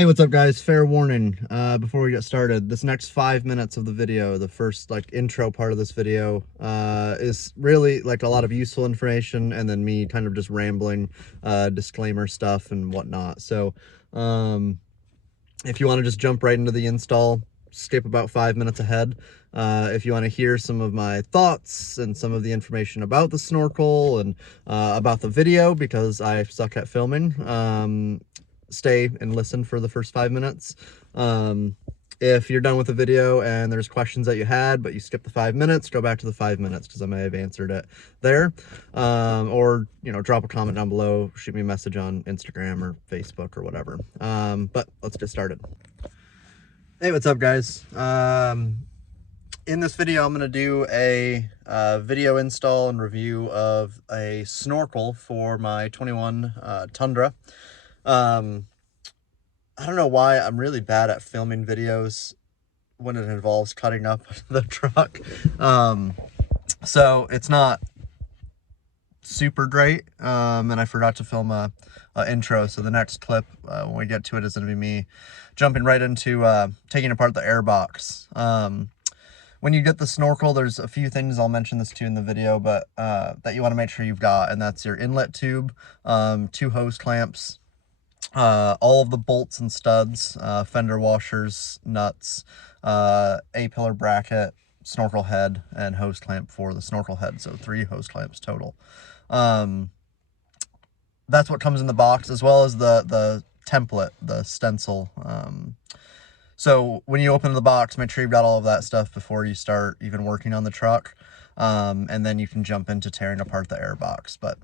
Hey, what's up guys? Fair warning, before we get started, this next 5 minutes of the video, the first intro part of this video, is really a lot of useful information and then me kind of just rambling, disclaimer stuff and whatnot. So, if you want to just jump right into the install, skip about 5 minutes ahead. If you want to hear some of my thoughts and some of the information about the snorkel and about the video, because I suck at filming, stay and listen for the first 5 minutes. If you're done with the video and there's questions that you had, but you skipped the 5 minutes, go back to the 5 minutes because I may have answered it there. Or, drop a comment down below, shoot me a message on Instagram or Facebook or whatever. But let's get started. Hey, what's up guys? In this video, I'm going to do a video install and review of a snorkel for my 21 Tundra. I don't know why I'm really bad at filming videos when it involves cutting up the truck. So it's not super great. And I forgot to film a intro. So the next clip, when we get to it, is going to be me jumping right into taking apart the air box. When you get the snorkel, there's a few things, I'll mention this too in the video, but that you want to make sure you've got, and that's your inlet tube, 2 hose clamps, all of the bolts and studs, fender washers, nuts, A-pillar bracket, snorkel head, and hose clamp for the snorkel head, so 3 hose clamps total. That's what comes in the box, as well as the template, the stencil. So when you open the box, make sure you've got all of that stuff before you start even working on the truck, and then you can jump into tearing apart the air box. But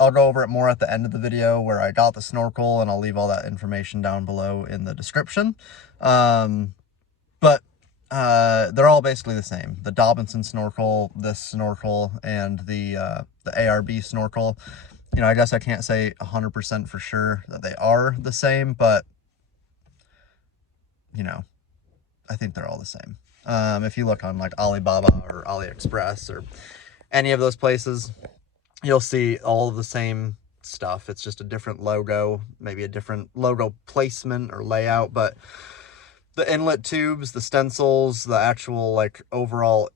I'll go over it more at the end of the video where I got the snorkel, and I'll leave all that information down below in the description. But they're all basically the same. The Dobinson snorkel, this snorkel, and the ARB snorkel. I guess I can't say 100% for sure that they are the same, but I think they're all the same. If you look on Alibaba or AliExpress or any of those places, you'll see all of the same stuff. It's just a different logo, maybe a different logo placement or layout, but the inlet tubes, the stencils, the actual overall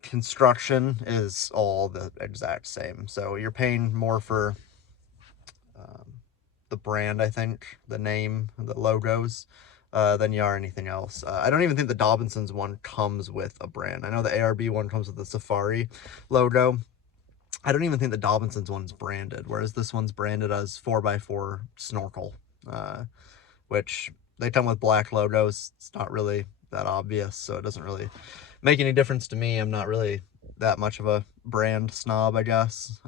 construction is all the exact same. So you're paying more for the brand, I think, the name, the logos, than you are anything else. I don't even think the Dobinson's one comes with a brand. I know the ARB one comes with the Safari logo. I don't even think the Dobinson's one's branded, whereas this one's branded as 4x4 snorkel, which they come with black logos. It's not really that obvious, so it doesn't really make any difference to me. I'm not really that much of a brand snob, I guess.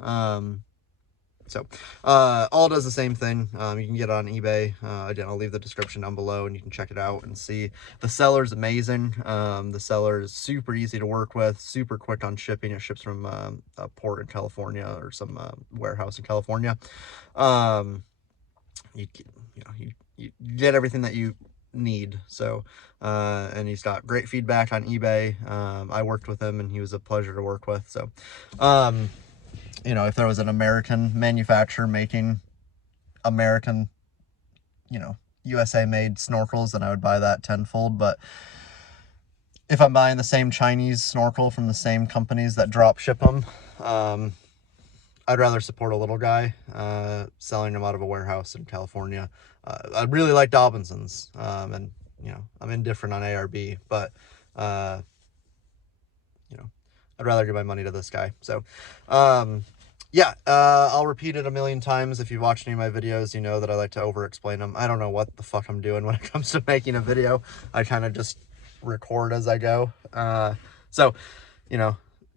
So all does the same thing. You can get it on eBay. Again, I'll leave the description down below and you can check it out and see. The seller's amazing. The seller is super easy to work with, super quick on shipping. It ships from a port in California or some warehouse in California. You get everything that you need. So and he's got great feedback on eBay. I worked with him and he was a pleasure to work with. So if there was an American manufacturer making American, USA made snorkels, then I would buy that tenfold. But if I'm buying the same Chinese snorkel from the same companies that drop ship them, I'd rather support a little guy selling them out of a warehouse in California. I really like Dobinson's, and I'm indifferent on ARB, but I'd rather give my money to this guy. So yeah, I'll repeat it a million times. If you've watched any of my videos, you know that I like to over explain them. I don't know what the fuck I'm doing when it comes to making a video. I kind of just record as I go. So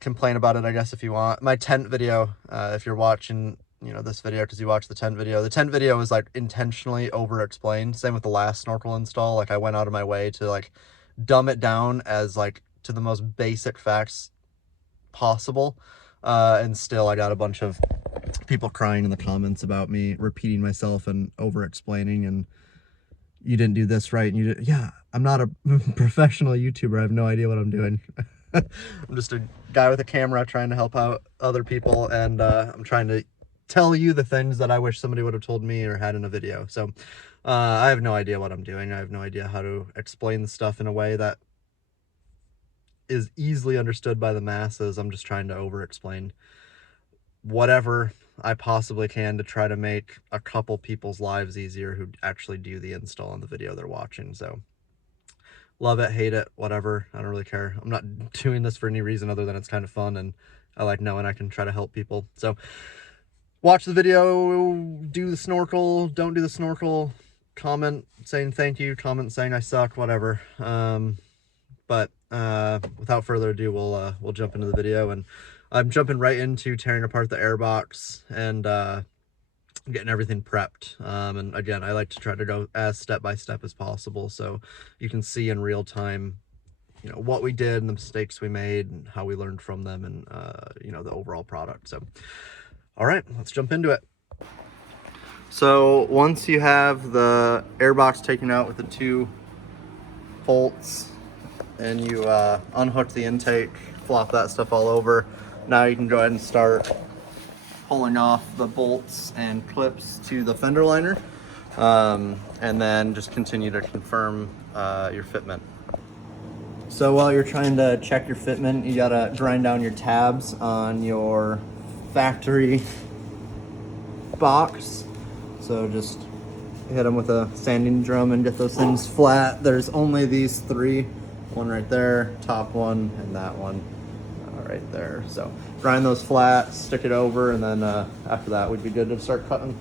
complain about it, I guess, if you want. My tent video, if you're watching this video because you watched the tent video is intentionally over explained. Same with the last snorkel install. I went out of my way to dumb it down as to the most basic facts possible, and still I got a bunch of people crying in the comments about me repeating myself and over explaining, and you didn't do this right, and you did. Yeah, I'm not a professional YouTuber. I have no idea what I'm doing. I'm just a guy with a camera trying to help out other people, and I'm trying to tell you the things that I wish somebody would have told me or had in a video. So I have no idea what I'm doing. I have no idea how to explain the stuff in a way that is easily understood by the masses. I'm just trying to over explain whatever I possibly can to try to make a couple people's lives easier who actually do the install on the video they're watching. So love it, hate it, whatever. I don't really care. I'm not doing this for any reason other than it's kind of fun and I like knowing I can try to help people. So watch the video, do the snorkel, don't do the snorkel, comment saying thank you, comment saying I suck, whatever. But without further ado, we'll jump into the video, and I'm jumping right into tearing apart the airbox and getting everything prepped. And again, I like to try to go as step by step as possible, so you can see in real time, you know, what we did and the mistakes we made and how we learned from them, and you know, the overall product. So, all right, let's jump into it. So once you have the airbox taken out with the 2 bolts, and you unhook the intake, flop that stuff all over, now you can go ahead and start pulling off the bolts and clips to the fender liner, and then just continue to confirm your fitment. So while you're trying to check your fitment, you gotta grind down your tabs on your factory box. So just hit them with a sanding drum and get those things flat. There's only these 3. One right there, top one, and that one right there. So grind those flat, stick it over, and then after that we'd be good to start cutting.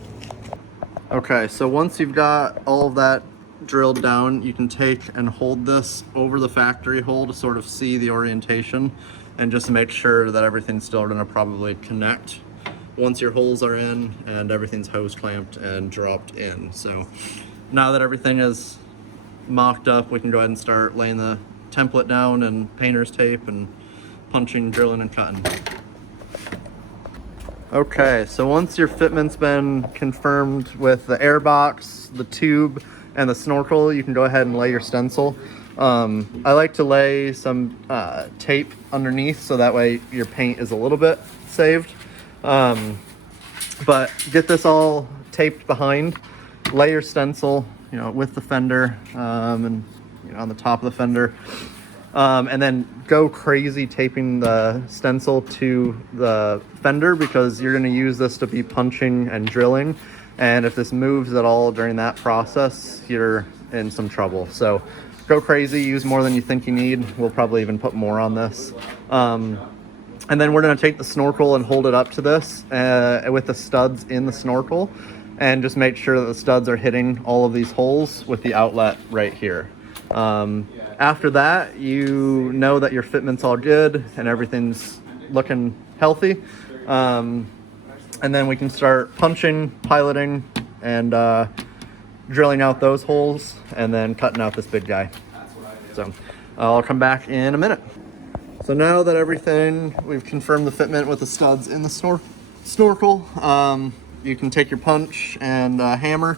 Okay, so once you've got all of that drilled down, you can take and hold this over the factory hole to sort of see the orientation and just make sure that everything's still gonna probably connect once your holes are in and everything's hose clamped and dropped in. So now that everything is mocked up, we can go ahead and start laying the template down and painter's tape and punching, drilling, and cutting. Okay, so once your fitment's been confirmed with the airbox, the tube, and the snorkel, you can go ahead and lay your stencil. I like to lay some tape underneath so that way your paint is a little bit saved. But get this all taped behind, lay your stencil, you know, with the fender, and you know, on the top of the fender, and then go crazy taping the stencil to the fender, because you're going to use this to be punching and drilling, and if this moves at all during that process, you're in some trouble. So go crazy, use more than you think you need. We'll probably even put more on this. And then we're going to take the snorkel and hold it up to this with the studs in the snorkel, and just make sure that the studs are hitting all of these holes with the outlet right here. After that, you know that your fitment's all good and everything's looking healthy. And then we can start punching, piloting, and drilling out those holes, and then cutting out this big guy. So I'll come back in a minute. So now that we've confirmed the fitment with the studs in the snorkel, you can take your punch and hammer,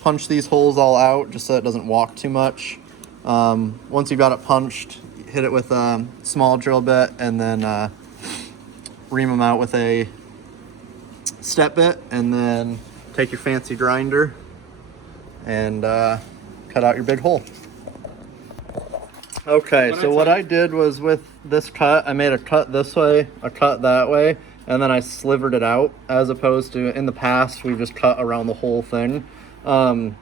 punch these holes all out just so it doesn't walk too much. Once you've got it punched, hit it with a small drill bit, and then ream them out with a step bit, and then take your fancy grinder and cut out your big hole. Okay, so what I did was with this cut, I made a cut this way, a cut that way, and then I slivered it out, as opposed to in the past we've just cut around the whole thing. I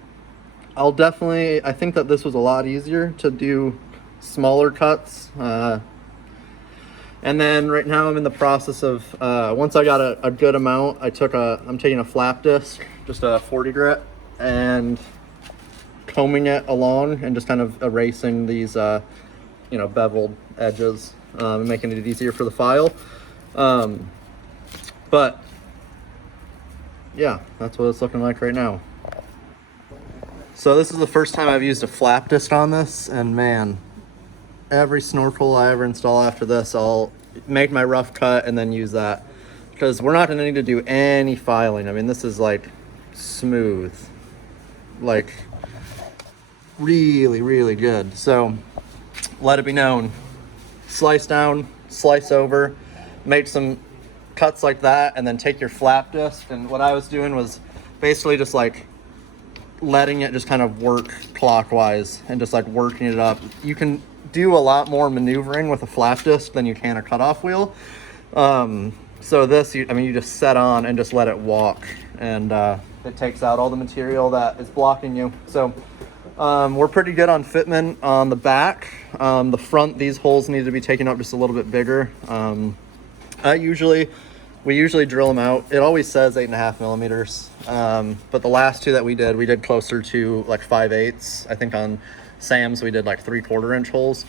think that this was a lot easier to do smaller cuts. And then right now I'm in the process of, once I got a good amount, I'm taking a flap disc, just a 40 grit, and combing it along and just kind of erasing these, beveled edges, and making it easier for the file. But yeah, that's what it's looking like right now. So this is the first time I've used a flap disc on this, and man, every snorkel I ever install after this, I'll make my rough cut and then use that, because we're not going to need to do any filing. I mean, this is like smooth, like really, really good. So let it be known, slice down, slice over, make some cuts like that, and then take your flap disc. And what I was doing was basically just like letting it just kind of work clockwise and just like working it up. You can do a lot more maneuvering with a flap disc than you can a cutoff wheel. So this, I mean, you just set on and just let it walk, and it takes out all the material that is blocking you. So we're pretty good on fitment on the back. The front, these holes need to be taken up just a little bit bigger. We usually drill them out. It always says 8.5 millimeters. But the last two that we did closer to like 5/8. I think on Sam's we did like 3/4 inch holes.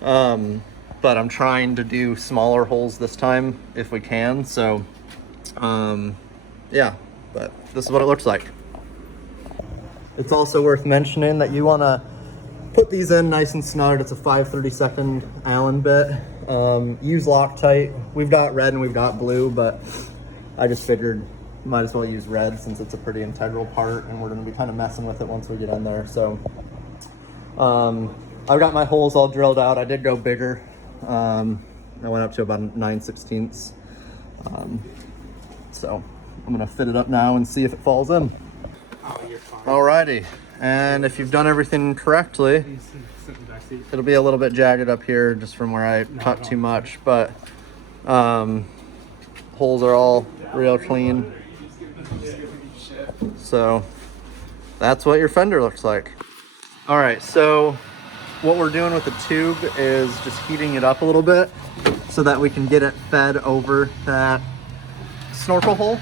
But I'm trying to do smaller holes this time if we can. So yeah, but this is what it looks like. It's also worth mentioning that you want to put these in nice and snug. It's a 5/32 Allen bit. Use Loctite. We've got red and we've got blue, but I just figured might as well use red since it's a pretty integral part, and we're going to be kind of messing with it once we get in there. So I've got my holes all drilled out. I did go bigger. I went up to about 9/16. So I'm going to fit it up now and see if it falls in. Oh, you're fine. Alrighty, and if you've done everything correctly, it'll be a little bit jagged up here just from where I cut too much, but holes are all real clean. So that's what your fender looks like. All right, so what we're doing with the tube is just heating it up a little bit so that we can get it fed over that snorkel hole.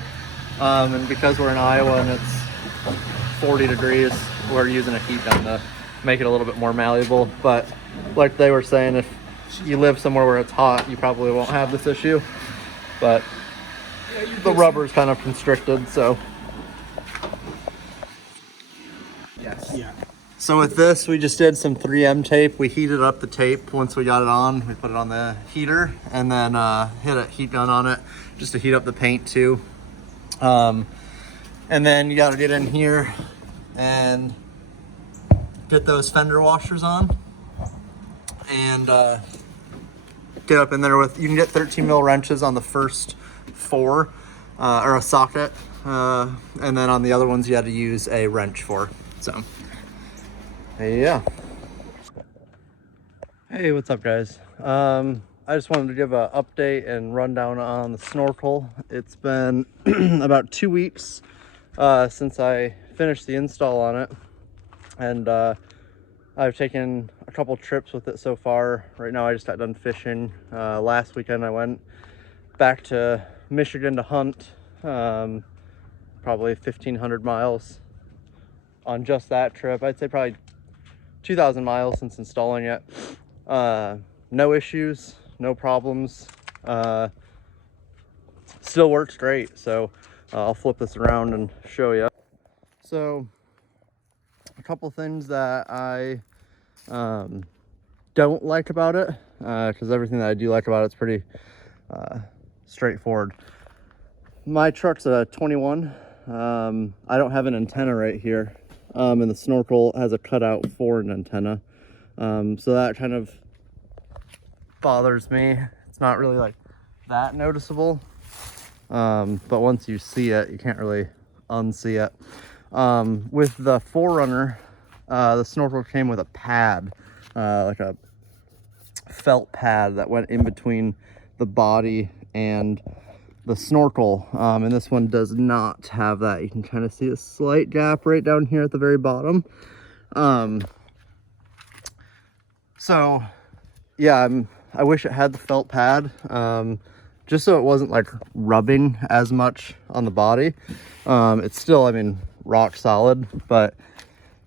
And because we're in Iowa and it's 40 degrees, we're using a heat gun to make it a little bit more malleable. But like they were saying, if you live somewhere where it's hot, you probably won't have this issue. But the rubber is kind of constricted, so. Yes. Yeah. So with this, we just did some 3M tape. We heated up the tape once we got it on. We put it on the heater and then hit a heat gun on it just to heat up the paint too. And then you gotta get in here and get those fender washers on and get up in there with, you can get 13 mil wrenches on the first 4 or a socket. And then on the other ones you had to use a wrench for, so. Yeah. Hey, what's up guys? I just wanted to give an update and rundown on the snorkel. It's been about 2 weeks since I finished the install on it, and I've taken a couple trips with it so far. Right now I just got done fishing. Last weekend I went back to Michigan to hunt, probably 1,500 miles on just that trip. I'd say probably 2,000 miles since installing it. No issues, no problems. Still works great. So I'll flip this around and show you. So a couple things that I don't like about it, because everything that I do like about it's pretty straightforward. My truck's a 21. I don't have an antenna right here. And the snorkel has a cutout for an antenna. So that kind of bothers me. It's not really like that noticeable. But once you see it, you can't really unsee it. With the 4Runner, the snorkel came with a pad, like a felt pad that went in between the body and the snorkel, and this one does not have that. You can kind of see a slight gap right down here at the very bottom. So yeah, I wish it had the felt pad, just so it wasn't like rubbing as much on the body. It's still, I mean, rock solid, but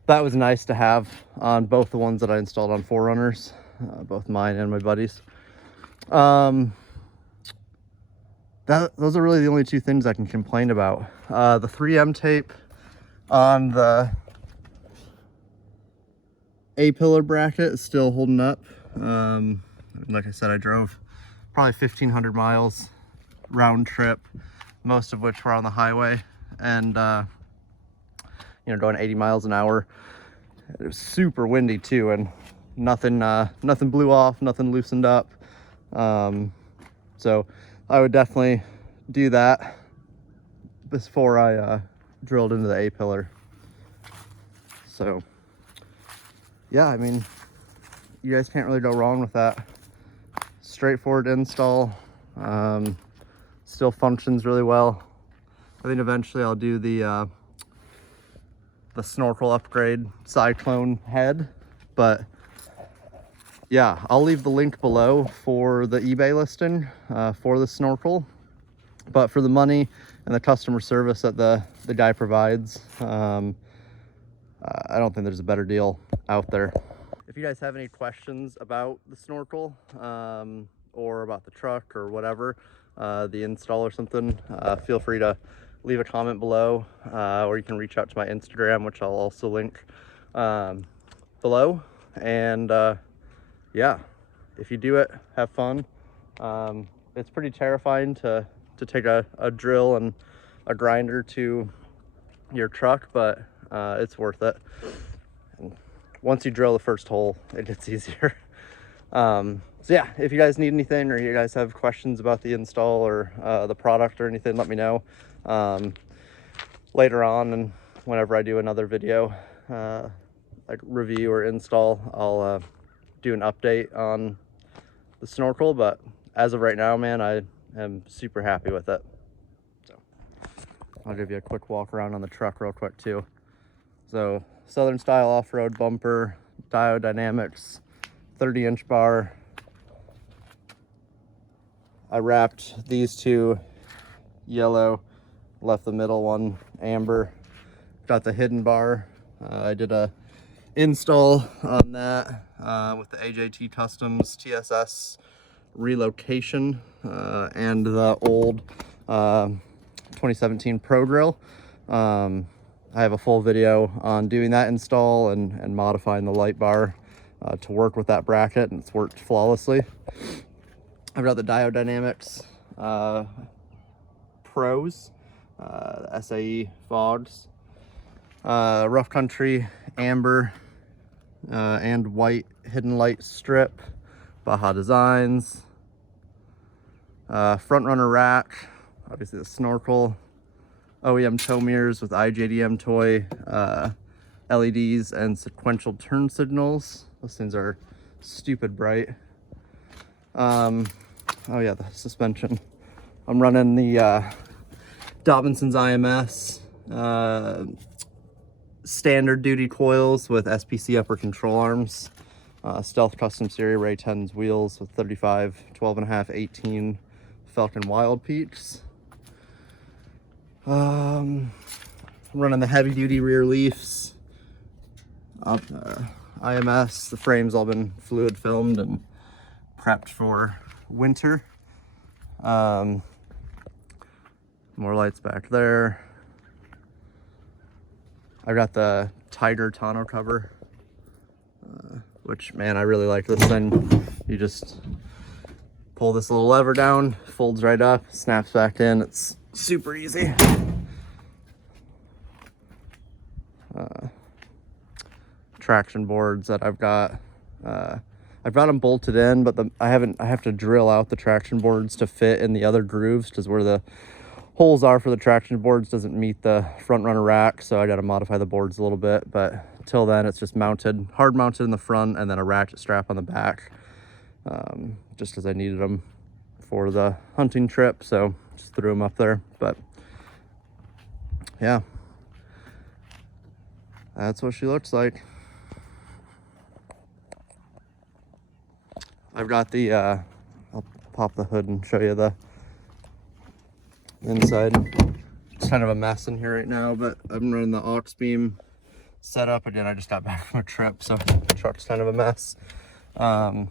that was nice to have on both the ones that I installed on 4Runners, both mine and my buddies. Those are really the only two things I can complain about. The 3M tape on the A-pillar bracket is still holding up. Like I said, I drove probably 1,500 miles round trip, most of which were on the highway, and you know, going 80 miles an hour. It was super windy too, and nothing blew off, nothing loosened up. So I would definitely do that before I drilled into the A-pillar. So yeah, I mean, you guys can't really go wrong with that. Straightforward install, still functions really well. I think eventually I'll do the snorkel upgrade cyclone head, but yeah, I'll leave the link below for the eBay listing for the snorkel. But for the money and the customer service that the guy provides, I don't think there's a better deal out there. If you guys have any questions about the snorkel or about the truck or whatever, the install or something, feel free to leave a comment below, or you can reach out to my Instagram, which I'll also link below. And yeah, if you do it, have fun. It's pretty terrifying to take a drill and a grinder to your truck, but it's worth it. And once you drill the first hole, it gets easier. So yeah, if you guys need anything or you guys have questions about the install or the product or anything, let me know later on. And whenever I do another video, like review or install, I'll do an update on the snorkel. But as of right now, man, I am super happy with it. So I'll give you a quick walk around on the truck real quick too. So Southern style off-road bumper, diode dynamics, 30-inch bar. I wrapped these two yellow, left the middle one amber. Got the hidden bar. I did a install on that with the AJT Customs TSS relocation and the old 2017 Pro Grill. I have a full video on doing that install and modifying the light bar to work with that bracket, and it's worked flawlessly. I've got the Diode Dynamics Pros, the SAE fogs, rough country amber and white hidden light strip, Baja Designs, front runner rack, obviously the snorkel, OEM tow mirrors with IJDM toy LEDs and sequential turn signals. Those things are stupid bright. Oh yeah, the suspension. I'm running the Dobinson's IMS standard duty coils with SPC upper control arms. Stealth Custom Series Ray 10's wheels with 35, 12.5, 18 Falcon Wild Peaks. I'm running the heavy duty rear leafs. IMS, the frame's all been fluid filmed and prepped for winter. More lights back there. I got the Tiger tonneau cover, which, man, I really like this thing. You just pull this little lever down, folds right up, snaps back in. It's super easy. Traction boards that I've got them bolted in, but I have to drill out the traction boards to fit in the other grooves, because where the holes are for the traction boards doesn't meet the front runner rack, so I got to modify the boards a little bit. But till then, it's just mounted, hard mounted in the front, and then a ratchet strap on the back, just because I needed them for the hunting trip, so just threw them up there. But yeah, that's what she looks like. I've got the I'll pop the hood and show you the inside. It's kind of a mess in here right now, but I'm running the aux beam setup. Again, I just got back from a trip, so the truck's kind of a mess. So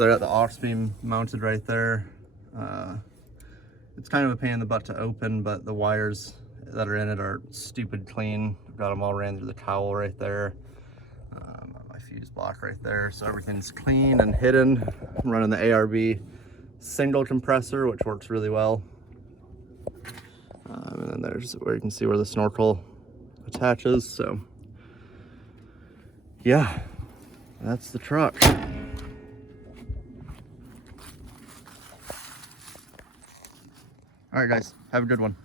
I got the aux beam mounted right there. It's kind of a pain in the butt to open, but the wires that are in it are stupid clean. I've got them all ran through the cowl right there. My fuse block right there, so everything's clean and hidden. I'm running the ARB single compressor, which works really well. And then there's where you can see where the snorkel attaches. So yeah, that's the truck. All right, guys, have a good one.